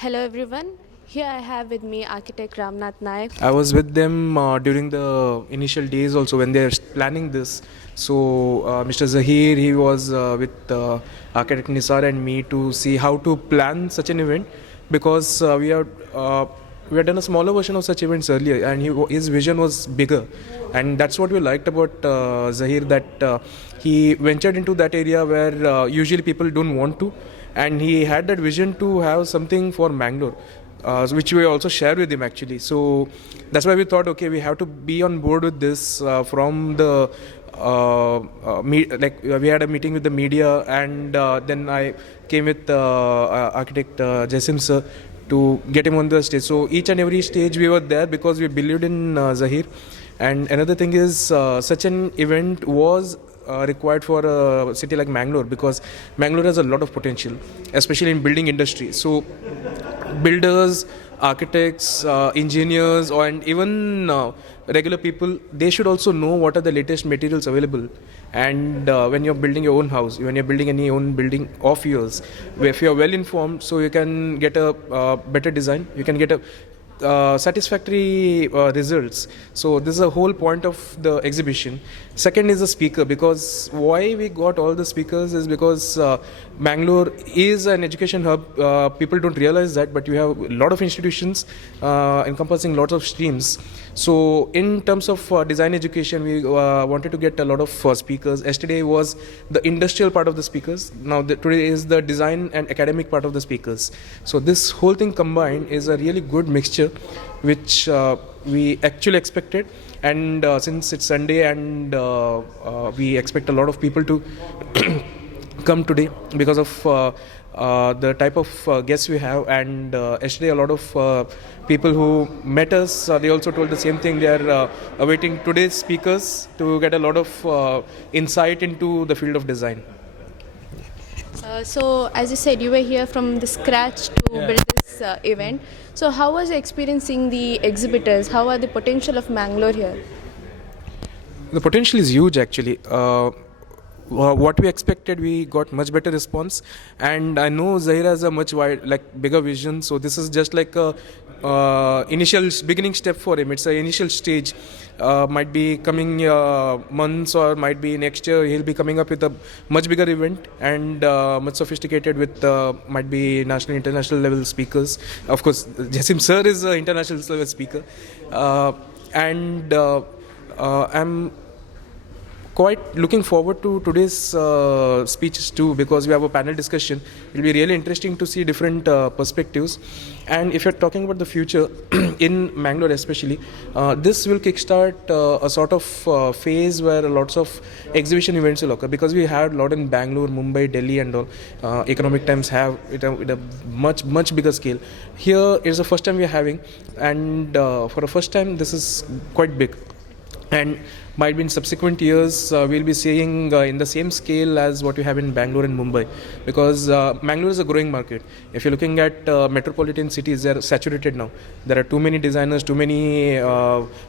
Hello everyone. Here I have with me architect Ramnath Nayak. I was with them during the initial days also when they were planning this. So Mr. Zahir, he was with architect Nisar and me to see how to plan such an event because we had done a smaller version of such events earlier, and his vision was bigger, and that's what we liked about Zahir, that he ventured into that area where usually people don't want to, and he had that vision to have something for Mangalore, which we also share with him actually. So that's why we thought, okay, we have to be on board with this from the we had a meeting with the media, and then I came with architect Jasim sir to get him on the stage. So each and every stage we were there because we believed in Zahir. And another thing is, such an event was required for a city like Mangalore, because Mangalore has a lot of potential, especially in building industry. So builders, architects, engineers, and even regular people, they should also know what are the latest materials available. And when you're building your own house, when you're building any own building of yours, if you're well informed, so you can get a better design, you can get a satisfactory results. So this is the whole point of the exhibition. Second is the speaker, because why we got all the speakers is because Bangalore is an education hub. People don't realize that, but you have a lot of institutions encompassing lots of streams. So in terms of design education, we wanted to get a lot of speakers. Yesterday was the industrial part of the speakers. Now today is the design and academic part of the speakers. So this whole thing combined is a really good mixture, which we actually expected. And since it's Sunday, and we expect a lot of people to come today because of the type of guests we have. And yesterday a lot of people who met us, they also told the same thing. They are awaiting today's speakers to get a lot of insight into the field of design. So as you said, you were here from the scratch to build this event. So how was you experiencing the exhibitors? How are the potential of Mangalore here? The potential is huge actually. What we expected, we got much better response, and I know Zahir has a much bigger vision. So this is just like a initial beginning step for him. It's an initial stage. Might be coming months, or might be next year he'll be coming up with a much bigger event, and much sophisticated with might be national, international level speakers. Of course, Jasim sir is an international level speaker, and I'm quite looking forward to today's speeches too, because we have a panel discussion. It will be really interesting to see different perspectives. And if you're talking about the future in Mangalore especially, this will kickstart a sort of phase where lots of exhibition events will occur, because we had a lot in Bangalore, Mumbai, Delhi and all. Economic Times have it at a much bigger scale. Here is the first time we are having, and for the first time this is quite big. And might be in subsequent years we'll be seeing in the same scale as what you have in Bangalore and Mumbai, because Bangalore is a growing market. If you're looking at metropolitan cities, they're saturated now. There are too many designers, too many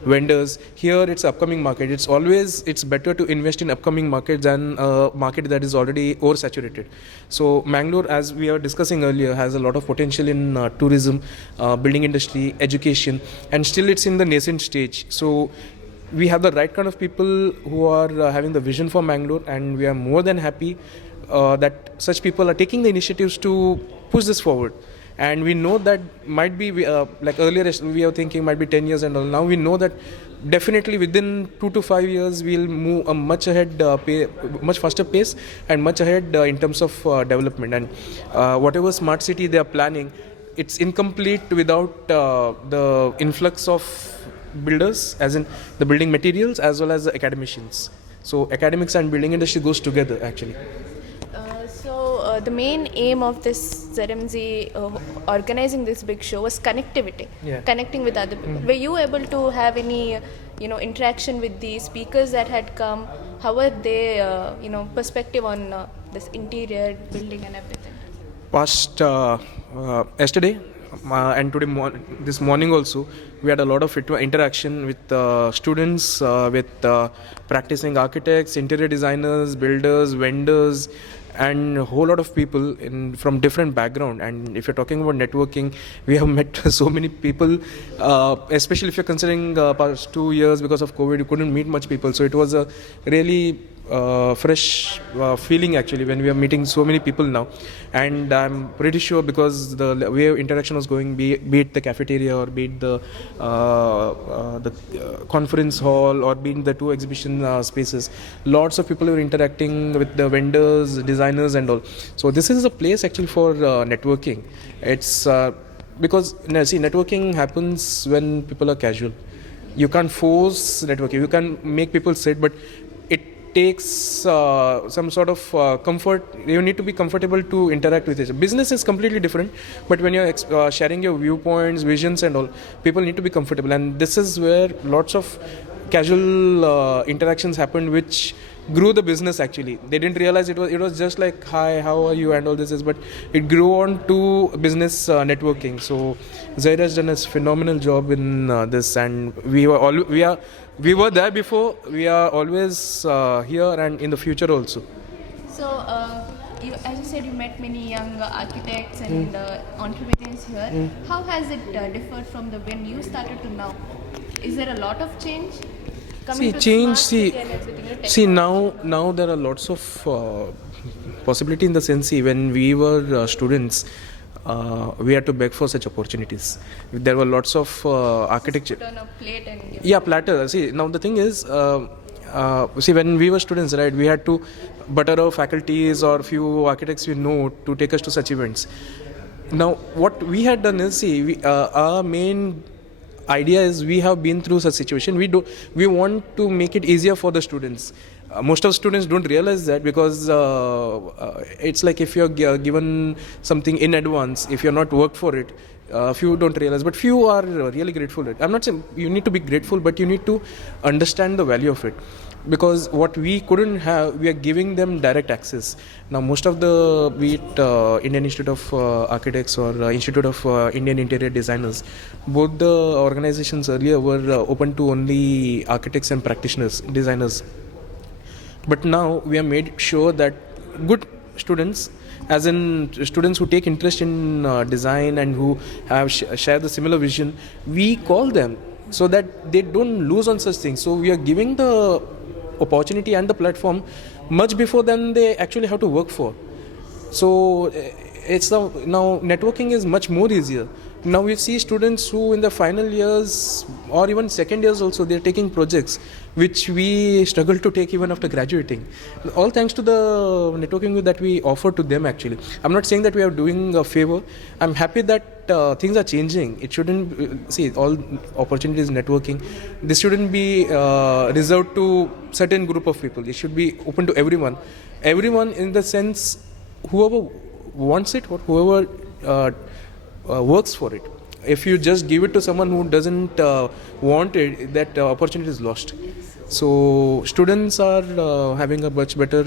vendors. Here it's upcoming market. It's better to invest in upcoming markets than a market that is already oversaturated. So Bangalore, as we were discussing earlier, has a lot of potential in tourism, building industry, education, and still it's in the nascent stage. So we have the right kind of people who are having the vision for Mangalore, and we are more than happy that such people are taking the initiatives to push this forward. And we know that might be, like earlier we were thinking might be 10 years and all. Now we know that definitely within 2 to 5 years we'll move a much faster pace, and much ahead in terms of development. And whatever smart city they are planning, it's incomplete without the influx of builders, as in the building materials, as well as the academicians. So academics and building industry goes together actually. The main aim of this ZMZ organizing this big show was connectivity, connecting with other people. Were you able to have any interaction with the speakers that had come? How were they perspective on this interior building and everything? Yesterday and today this morning also, we had a lot of interaction with students, with practicing architects, interior designers, builders, vendors, and a whole lot of people from different background. And if you're talking about networking, we have met so many people, especially if you're considering past 2 years because of COVID, you couldn't meet much people. So it was a really fresh feeling actually when we are meeting so many people now. And I'm pretty sure because the way interaction was going, be it the cafeteria or be it the conference hall or be it the two exhibition spaces, lots of people were interacting with the vendors, designers and all. So this is a place actually for networking. It's because see, networking happens when people are casual. You can't force networking, you can make people sit, but it takes some sort of comfort. You need to be comfortable to interact with each other. Business is completely different, but when you're sharing your viewpoints, visions and all, people need to be comfortable, and this is where lots of casual interactions happened, which grew the business actually. They didn't realize it was just like, hi, how are you and all this is, but it grew on to business networking. So Zaira has done a phenomenal job in this, and we were there before, we are always here and in the future also. So as you said, you met many young architects and entrepreneurs here. How has it differed from when you started to now? Is there a lot of change? See, now there are lots of possibility, in the sense, see, when we were students, we had to beg for such opportunities. There were lots of architecture. Turn a plate and platter. See, now the thing is, see, when we were students, right, we had to butter our faculties or few architects we know to take us to such events. Now, what we had done is, see, our main idea is, we have been through such situation. We want to make it easier for the students. Most of students don't realize that, because it's like if you're given something in advance, if you're not worked for it, few don't realize, but few are really grateful. I'm not saying you need to be grateful, but you need to understand the value of it. Because what we couldn't have, we are giving them direct access. Now most of the, be it Indian Institute of Architects or Institute of Indian Interior Designers, both the organizations earlier were open to only architects and practitioners, designers. But now we have made sure that good students, as in students who take interest in design and who have share the similar vision, we call them so that they don't lose on such things. So we are giving the opportunity and the platform much before than they actually have to work for. So now networking is much more easier. Now we see students who in the final years or even second years also, they're taking projects which we struggle to take even after graduating. All thanks to the networking that we offer to them actually. I'm not saying that we are doing a favor. I'm happy that things are changing. It shouldn't, see, all opportunities networking. This shouldn't be reserved to certain group of people. It should be open to everyone. Everyone in the sense, whoever wants it or whoever works for it. If you just give it to someone who doesn't want it, that opportunity is lost. So students are having a much better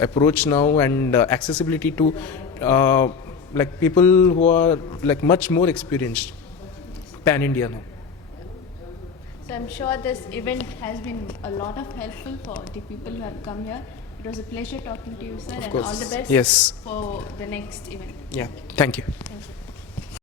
approach now, and accessibility to like people who are like much more experienced pan-India now. So I'm sure this event has been a lot of helpful for the people who have come here. It was a pleasure talking to you, sir, and all the best Yes. for the next event. Yeah, thank you. Thank you.